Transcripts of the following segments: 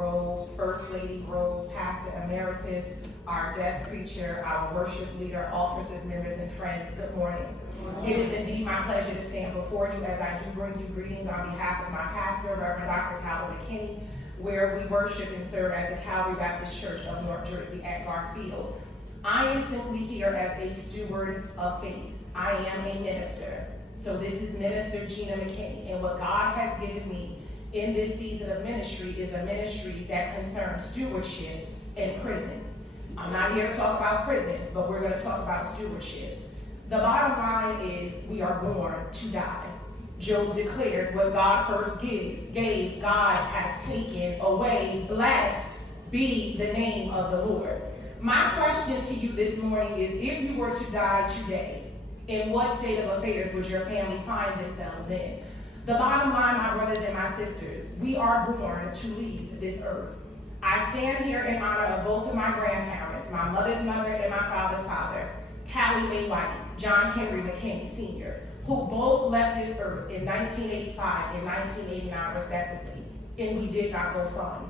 Grove, First Lady Grove, Pastor Emeritus, our guest preacher, our worship leader, officers, members, and friends, good morning. It is indeed my pleasure to stand before you as I do bring you greetings on behalf of my pastor, Reverend Dr. Calvin McKinney, where we worship and serve at the Calvary Baptist Church of North Jersey at Garfield. I am simply here as a steward of faith. I am a minister. So this is Minister Gina McKinney, and what God has given me in this season of ministry is a ministry that concerns stewardship and prison. I'm not here to talk about prison, but we're going to talk about stewardship. The bottom line is we are born to die. Job declared what God first gave, God has taken away. Blessed be the name of the Lord. My question to you this morning is, if you were to die today, in what state of affairs would your family find themselves in? The bottom line, my brothers and my sisters, we are born to leave this earth. I stand here in honor of both of my grandparents, my mother's mother and my father's father, Callie Mae White, John Henry McKinney Sr., who both left this earth in 1985 and 1989 respectively, and we did not go fund.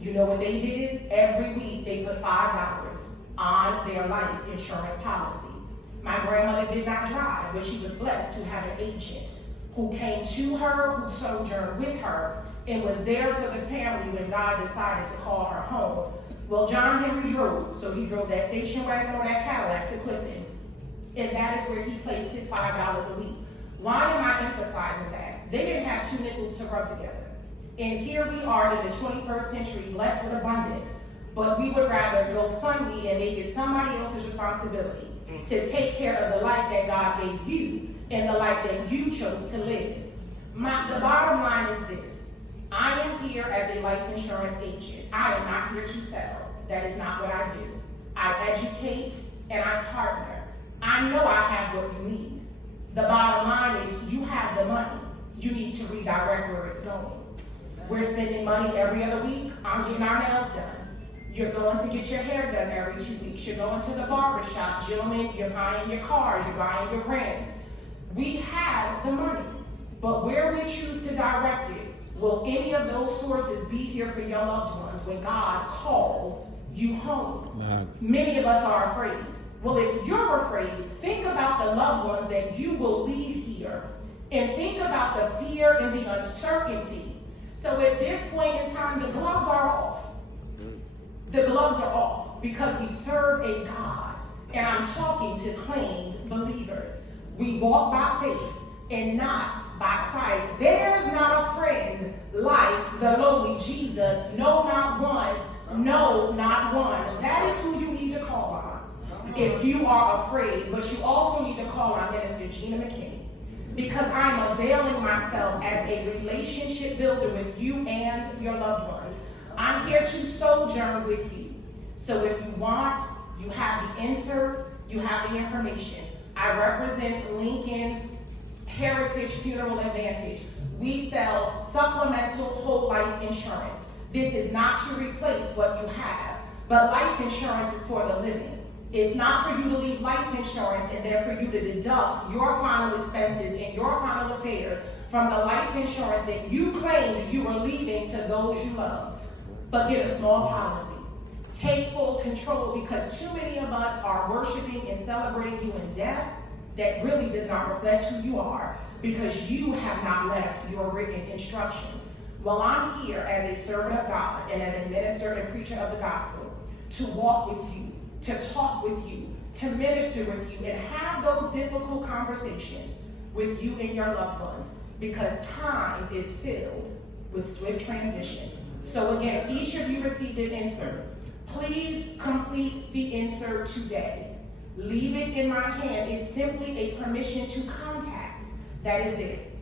You know what they did? Every week they put $5 on their life insurance policy. My grandmother did not drive, but she was blessed to have an agent who came to her, who sojourned with her, and was there for the family when God decided to call her home. Well, John Henry drove, so he drove that station wagon or that Cadillac to Clifton, and that is where he placed his $5 a week. Why am I emphasizing that? They didn't have two nickels to rub together. And here we are in the 21st century, blessed with abundance, but we would rather go fund me and make it somebody else's responsibility to take care of the life that God gave you and the life that you chose to live. The bottom line is this. I am here as a life insurance agent. I am not here to sell. That is not what I do. I educate and I partner. I know I have what you need. The bottom line is you have the money. You need to redirect where it's going. We're spending money every other week on getting our nails done. You're going to get your hair done every 2 weeks. You're going to the barber shop. Gentlemen, you're buying your cars. You're buying your brands. We have the money, but where we choose to direct it, will any of those sources be here for your loved ones when God calls you home? No. Many of us are afraid. Well, if you're afraid, think about the loved ones that you will leave here, and think about the fear and the uncertainty. So at this point in time, the gloves are off. The gloves are off because we serve a God, and I'm talking to claimed believers. We walk by faith and not by sight. There's not a friend like the lowly Jesus. No, not one. No, not one. That is who you need to call on if you are afraid. But you also need to call on Minister Gina McKinney, because I'm availing myself as a relationship builder with you and your loved ones. I'm here to sojourn with you. So if you want, you have the inserts, you have the information. I represent Lincoln Heritage Funeral Advantage. We sell supplemental whole life insurance. This is not to replace what you have, but life insurance is for the living. It's not for you to leave life insurance and then for you to deduct your final expenses and your final affairs from the life insurance that you claimed you were leaving to those you love. But get a small policy. Take full control, because too many of us are worshiping and celebrating you in death that really does not reflect who you are, because you have not left your written instructions. Well, I'm here as a servant of God and as a minister and preacher of the gospel to walk with you, to talk with you, to minister with you, and have those difficult conversations with you and your loved ones, because time is filled with swift transition. So again, each of you received an insert. Please complete the insert today. Leave it in my hand. It's simply a permission to contact. That is it.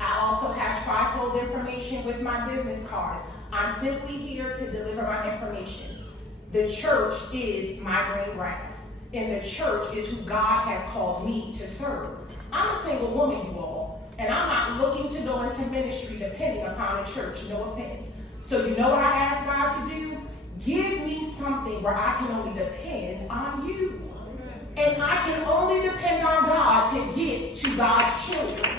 I also have trifold information with my business cards. I'm simply here to deliver my information. The church is my green grass, and the church is who God has called me to serve. I'm a single woman, you all, and I'm not looking to go into ministry depending upon a church, no offense. So you know what I asked God to do? Give me something where I can only depend on you. And I can only depend on God to get to God's children.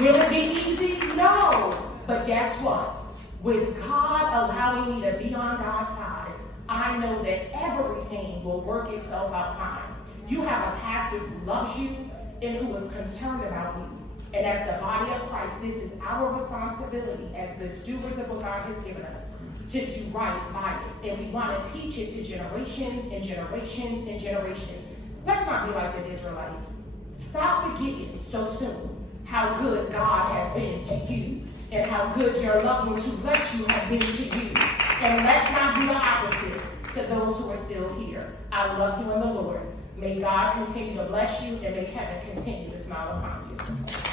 Will it be easy? No. But guess what? With God allowing allowing me to be on God's side, I know that everything will work itself out fine. You have a pastor who loves you and who is concerned about you. And as the body of Christ, this is our responsibility as the stewards of what God has given us to do right by it. And we want to teach it to generations and generations and generations. Let's not be like the Israelites. Stop forgetting so soon how good God has been to you and how good your loved ones who left you have been to you. And let's not do the opposite to those who are still here. I love you in the Lord. May God continue to bless you and may heaven continue to smile upon you.